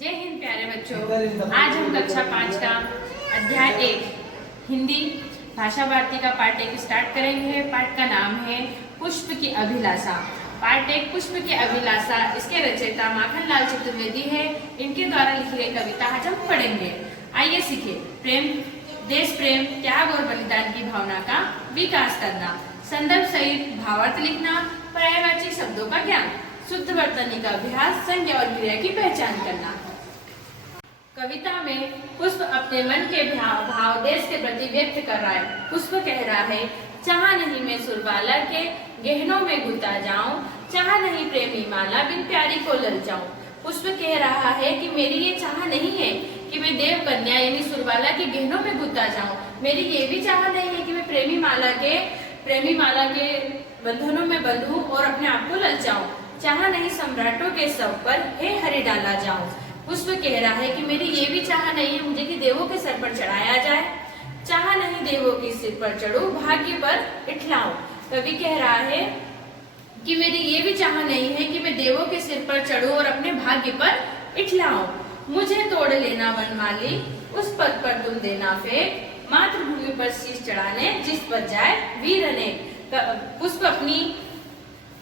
जय हिंद प्यारे बच्चों। आज हम कक्षा 5 का अध्याय 1 हिंदी भाषा भारती का पाठ 1 स्टार्ट करेंगे। पाठ का नाम है पुष्प की अभिलाषा। पाठ 1 पुष्प की अभिलाषा, इसके रचयिता माखनलाल चतुर्वेदी है। इनके द्वारा लिखी गई कविता आज हम पढ़ेंगे। आइए सीखे। प्रेम, देश प्रेम, त्याग और बलिदान की भावना का विकास करना, संदर्भ सहित भावार्थ लिखना, पर्यायवाची शब्दों का ज्ञान, शुद्ध वर्तनी का अभ्यास, संज्ञा और क्रिया की पहचान करना। कविता में पुष्प अपने मन के भाव देश के प्रति व्यक्त कर रहा है। पुष्प कह रहा है, चाह नहीं मैं सुरबाला के गहनों में गुता जाऊं, चाह नहीं प्रेमी माला बिन प्यारी को ललचाऊं। पुष्प कह रहा है कि मेरी ये चाह नहीं है कि मैं देव कन्या यानी सुरबाला के गहनों में गुता जाऊं। मेरी ये भी चाह नहीं है कि मैं प्रेमी माला के बंधनों में बंधूं और अपने आप को ललचाऊं। चाह नहीं सम्राटों के सब पर हे हरि डाला जाऊं। पुष्प कह रहा है कि मेरी ये भी चाह नहीं है मुझे कि देवों के सर पर चढ़ाया जाए। चाह नहीं देवों के सिर पर चढ़ूं, भाग्य पर इठलाऊं। कवि कह रहा है कि मेरी ये भी चाह नहीं है कि मैं देवों के सिर पर चढ़ूं और अपने भाग्य पर इठलाऊं। मुझे तोड़ लेना वनमाली, उस पद पर तुम देना फेंक, मातृभूमि पर शीश चढ़ाने जिस पर जाए वीर अनेक। पुष्प अपनी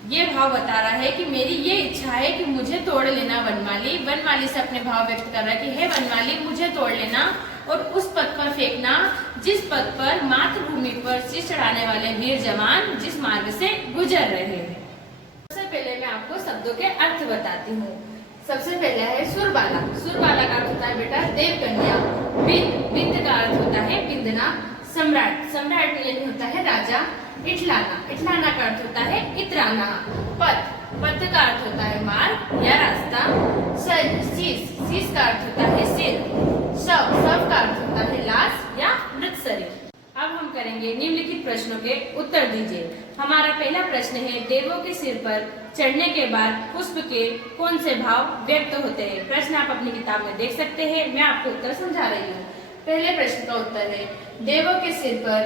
ये भाव बता रहा है कि मेरी ये इच्छा है कि मुझे तोड़ लेना वनमाली से अपने भाव व्यक्त कर रहा है कि हे वनमाली मुझे तोड़ लेना और उस पद पर फेंकना जिस पद पर मातृभूमि पर शीश चढ़ाने वाले वीर जवान जिस मार्ग से गुजर रहे हैं। सबसे पहले मैं आपको शब्दों के अर्थ बताती हूँ। सबसे पहले है सुरबाला। सुरबाला का अर्थ होता है बेटा देव कन्या। बिंद का अर्थ होता है बिंदना। सम्राट यानी होता है राजा। इठलाना का अर्थ होता है इतराना। पथ का अर्थ होता है मार्ग या रास्ता। शीश का अर्थ होता है सिर। शव का अर्थ होता है लाश या मृत शरीर। अब हम करेंगे निम्नलिखित प्रश्नों के उत्तर दीजिए। हमारा पहला प्रश्न है, देवों के सिर पर चढ़ने के बाद पुष्प के कौन से भाव व्यक्त होते हैं? प्रश्न आप अपनी किताब में देख सकते हैं। मैं आपको उत्तर समझा रही हूँ। पहले प्रश्न का उत्तर है, देवों के सिर पर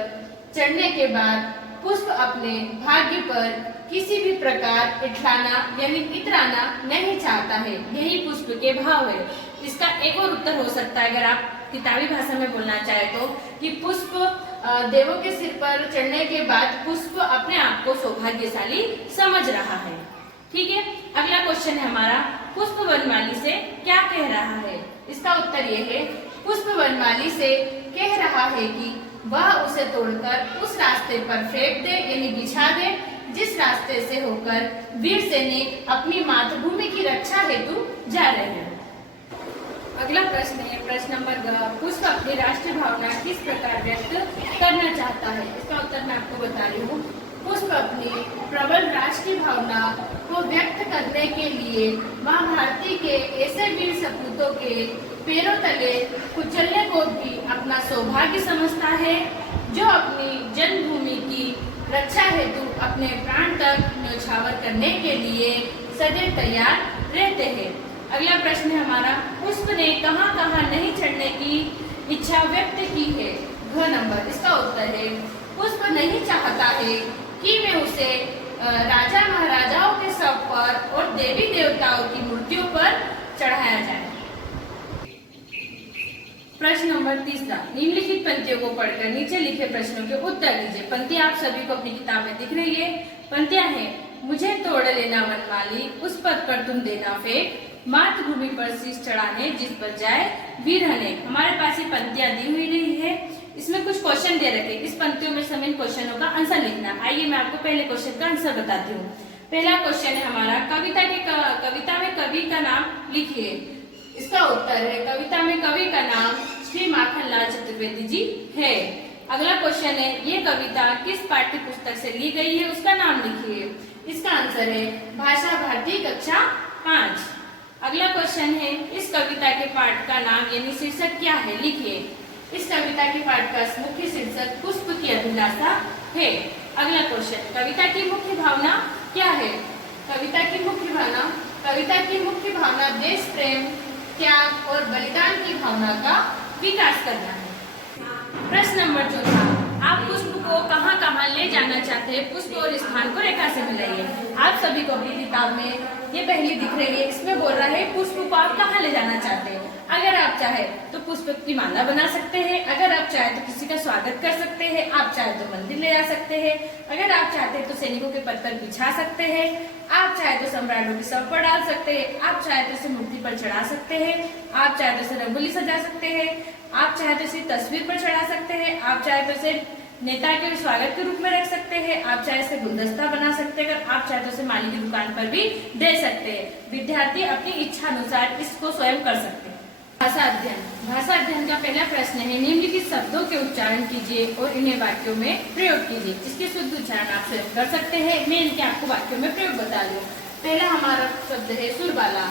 चढ़ने के बाद पुष्प अपने भाग्य पर किसी भी प्रकार इठलाना यानी इतराना नहीं चाहता है। यही पुष्प के भाव है। इसका एक और उत्तर हो सकता है अगर आप किताबी भाषा में बोलना चाहे तो, कि पुष्प देवों के सिर पर चढ़ने के बाद पुष्प अपने आप को सौभाग्यशाली समझ रहा है। ठीक है। अगला क्वेश्चन है हमारा, पुष्प वनमाली से क्या कह रहा है? इसका उत्तर यह है, पुष्प वनमाली से कह रहा है कि वह उसे तोड़कर उस रास्ते पर फेंक दे यानी बिछा दे जिस रास्ते से होकर वीर सैनिक अपनी मातृभूमि की रक्षा हेतु जा रहे हैं। अगला प्रश्न है प्रश्न नंबर ग, पुष्प अपनी राष्ट्रीय भावना किस प्रकार व्यक्त करना चाहता है? इसका उत्तर मैं आपको बता रही हूँ। पुष्प अपनी प्रबल राष्ट्रीय भावना को व्यक्त करने के लिए महाभारती के ऐसे वीर सपूतों के पैरों तले कुचलने को भी अपना सौभाग्य समझता है जो अपनी जन्मभूमि की रक्षा हेतु अपने प्राण तक न्यौछावर करने के लिए सदैव तैयार रहते हैं। अगला प्रश्न है हमारा, पुष्प ने कहाँ कहाँ नहीं चढ़ने की इच्छा व्यक्त की है? घ नंबर। इसका उत्तर है, पुष्प नहीं चाहता है कि मैं उसे राजा महाराजाओं के शव पर और देवी देवताओं की मूर्तियों पर चढ़ाया जाए। प्रश्न नंबर 3, निम्नलिखित पंक्तियों को पढ़कर नीचे लिखे प्रश्नों के उत्तर दीजिए। पंक्तियां आप सभी को अपनी किताब में दिख रही है। पंक्तियां हैं, मुझे तोड़ लेना वनमाली, उस पद पर तुम देना फेंक, मातृभूमि पर शीश चढ़ाने जिस पर जाए वीर अनेक। हमारे पास ये पंक्तियां दी हुई नहीं है। इसमें कुछ क्वेश्चन दे रखे। इस पंक्तियों में सभी क्वेश्चनों का आंसर लिखना। आइए मैं आपको पहले क्वेश्चन का आंसर बताती हूँ। पहला क्वेश्चन है हमारा, कविता में कवि का नाम लिखिए। इसका उत्तर है, कविता में कवि का नाम श्री माखनलाल चतुर्वेदी जी है। अगला क्वेश्चन है, ये कविता किस पाठ्य पुस्तक से ली गई है? उसका नाम लिखिए। इसका आंसर है भाषा भारती कक्षा 5। अगला क्वेश्चन है, इस कविता के पाठ का नाम यानी शीर्षक क्या है? लिखिए। इस कविता के पाठ का मुख्य शीर्षक पुष्प की अभिलाषा है। अगला क्वेश्चन, कविता की मुख्य भावना क्या है? कविता की मुख्य भावना देश प्रेम, त्याग और बलिदान की भावना का विकास करना है। प्रश्न नंबर 4, आप पुष्प को कहाँ कहाँ ले जाना चाहते हैं, पुष्प और स्थान को रेखा से मिलाइए। आप सभी को अपनी किताब में ये पहली दिख रही है, इसमें बोल रहा है पुष्प को आप कहाँ ले जाना चाहते हैं। अगर आप चाहे तो पुष्प की माला बना सकते हैं, अगर आप चाहे तो किसी का स्वागत कर सकते हैं, आप चाहे तो मंदिर ले जा सकते हैं, अगर आप चाहते हैं तो सैनिकों के पद पर बिछा सकते हैं, आप चाहे तो सम्राटों की शव पर डाल सकते हैं, आप चाहे तो इसे मूर्ति पर चढ़ा सकते हैं, आप चाहे तो इसे रंगोली सजा सकते हैं, आप चाहे तो इसे तस्वीर पर चढ़ा सकते हैं, आप चाहे तो इसे नेता के स्वागत के रूप में रख सकते हैं, आप चाहे इसे गुलदस्ता बना सकते हैं, आप चाहे तो इसे माली की दुकान पर भी दे सकते हैं। विद्यार्थी अपनी इच्छा अनुसार इसको स्वयं कर सकते हैं। भाषा अध्ययन। भाषा अध्ययन का पहला प्रश्न है, निम्नलिखित शब्दों के उच्चारण कीजिए और इन्हें वाक्यों में प्रयोग कीजिए। इसके शुद्ध उच्चारण आप स्वयं कर सकते हैं, मैं इनके आपको वाक्यों में प्रयोग बता दूं। पहला हमारा शब्द है सुरबाला।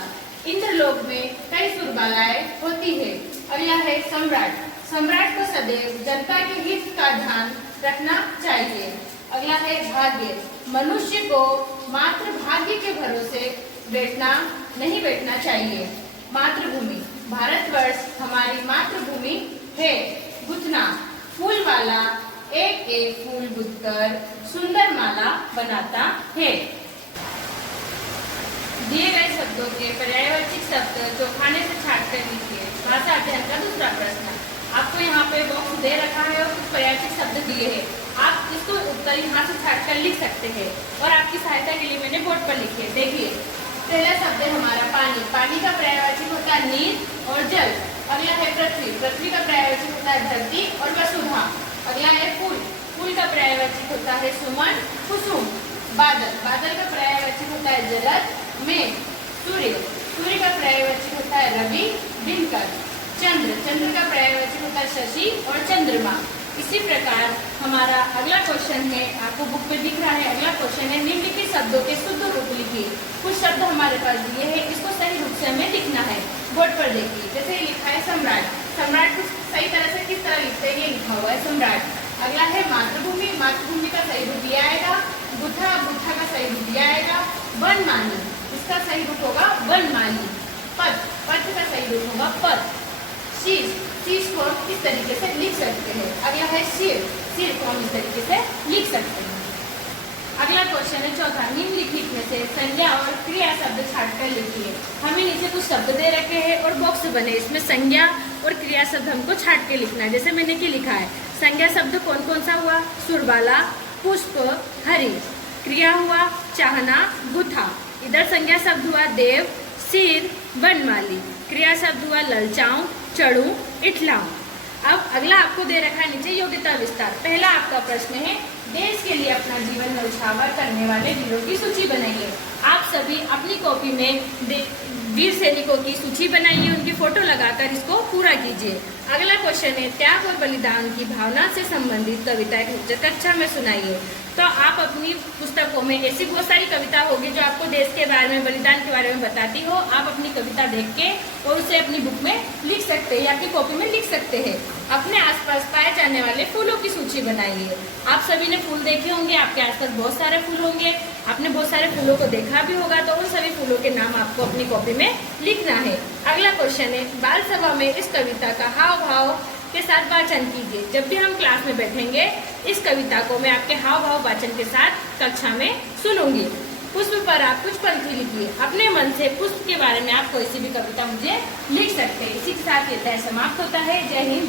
इंद्रलोक में कई सुरबालाएं होती है। अगला है सम्राट। सम्राट को सदैव जनता के हित का ध्यान रखना चाहिए। अगला है भाग्य। मनुष्य को मात्र भाग्य के भरोसे नहीं बैठना चाहिए। मातृभूमि। भारतवर्ष हमारी मातृभूमि है। गुथना। फूल वाला एक एक फूल गुथकर सुंदर माला बनाता है। दिए गए शब्दों के पर्यायवाची शब्द चौखाने से छांटकर लिखिए। भाषा अध्ययन का दूसरा प्रश्न। आपको यहाँ पे बॉक्स दे रखा है और कुछ पर्यायवाची शब्द दिए हैं, आप इसको उत्तर यहाँ से छांटकर लिख सकते हैं और आपकी सहायता के लिए मैंने बोर्ड पर लिखे। देखिए, पहला शब्द है हमारा पानी। पानी का पर्यायवाची होता है नीर और जल। अगला है पृथ्वी। पृथ्वी का पर्यायवाची होता है धरती और वसुधा। अगला है फूल। फूल का पर्यायवाची होता है सुमन, कुसुम। बादल। बादल का पर्यायवाची होता है जलद, मेघ। सूर्य। सूर्य का पर्यायवाची होता है रवि, दिनकर। चंद्र। चंद्र का पर्यायवाची होता है शशि और चंद्रमा। इसी प्रकार हमारा अगला क्वेश्चन है, आपको बुक में दिख रहा है। अगला क्वेश्चन है, निम्नलिखित शब्दों के शुद्ध रूप लिखिए। कुछ शब्द हमारे पास दिए हैं, इसको सही रूप से हमें लिखना है। बोर्ड पर देखिए, जैसे लिखा है सम्राट। सम्राट को सही तरह से किस तरह लिखते हैं, ये लिखा हुआ है सम्राट। अगला है मातृभूमि। मातृभूमि का सही रूप ये आएगा। गुथा। गुथा का सही रूप ये आएगा। वनमाली। इसका सही रूप होगा वनमाली। पद। पद का सही रूप होगा पद। शीश। शीश को हम इस तरीके से लिख सकते हैं। अगला है सिर। सिर को हम इस तरीके से लिख सकते हैं। अगला क्वेश्चन है चौथा, निम्नलिखित में से संज्ञा और क्रिया शब्द छांटकर लिखिए। हमें नीचे कुछ शब्द दे रखे हैं और बॉक्स बने, इसमें संज्ञा और क्रिया शब्द हमको छांट के लिखना है। जैसे मैंने क्या लिखा है, संज्ञा शब्द कौन कौन सा हुआ, सुरबाला, पुष्प, हरि। क्रिया हुआ चाहना, गुथा। इधर संज्ञा शब्द हुआ देव, सिर, वनमाली। क्रिया शब्द हुआ ललचाऊं, चढ़ूं, इठलाऊं। अब अगला आपको दे रखा है नीचे योग्यता विस्तार। पहला आपका प्रश्न है, देश के लिए अपना जीवन न्यौछावर करने वाले वीरों की सूची बनाइए। आप सभी अपनी कॉपी में वीर सैनिकों की सूची बनाइए, उनकी फोटो लगाकर इसको पूरा कीजिए। अगला क्वेश्चन है, त्याग और बलिदान की भावना से संबंधित कविता एक कक्षा में सुनाइए। तो आप अपनी पुस्तकों में ऐसी बहुत सारी कविता होगी जो आपको देश के बारे में, बलिदान के बारे में बताती हो। आप अपनी कविता देख के और उसे अपनी बुक में लिख सकते हैं या अपनी कॉपी में लिख सकते हैं। अपने आसपास पाए जाने वाले फूलों की सूची बनाइए। आप सभी ने फूल देखे होंगे, आपके आसपास बहुत सारे फूल होंगे, आपने बहुत सारे फूलों को देखा भी होगा, तो उन सभी फूलों के नाम आपको अपनी कॉपी में लिखना है। अगला क्वेश्चन है, बाल सभा में इस कविता का हाव भाव के साथ वाचन कीजिए। जब भी हम क्लास में बैठेंगे, इस कविता को मैं आपके हाव भाव वाचन के साथ कक्षा में सुनूंगी। पुष्प पर आप कुछ पंक्ति लिखिए। अपने मन से पुष्प के बारे में आप कोई सी भी कविता मुझे लिख सकते हैं। इसी के साथ ये अध्याय समाप्त होता है। जय हिंद।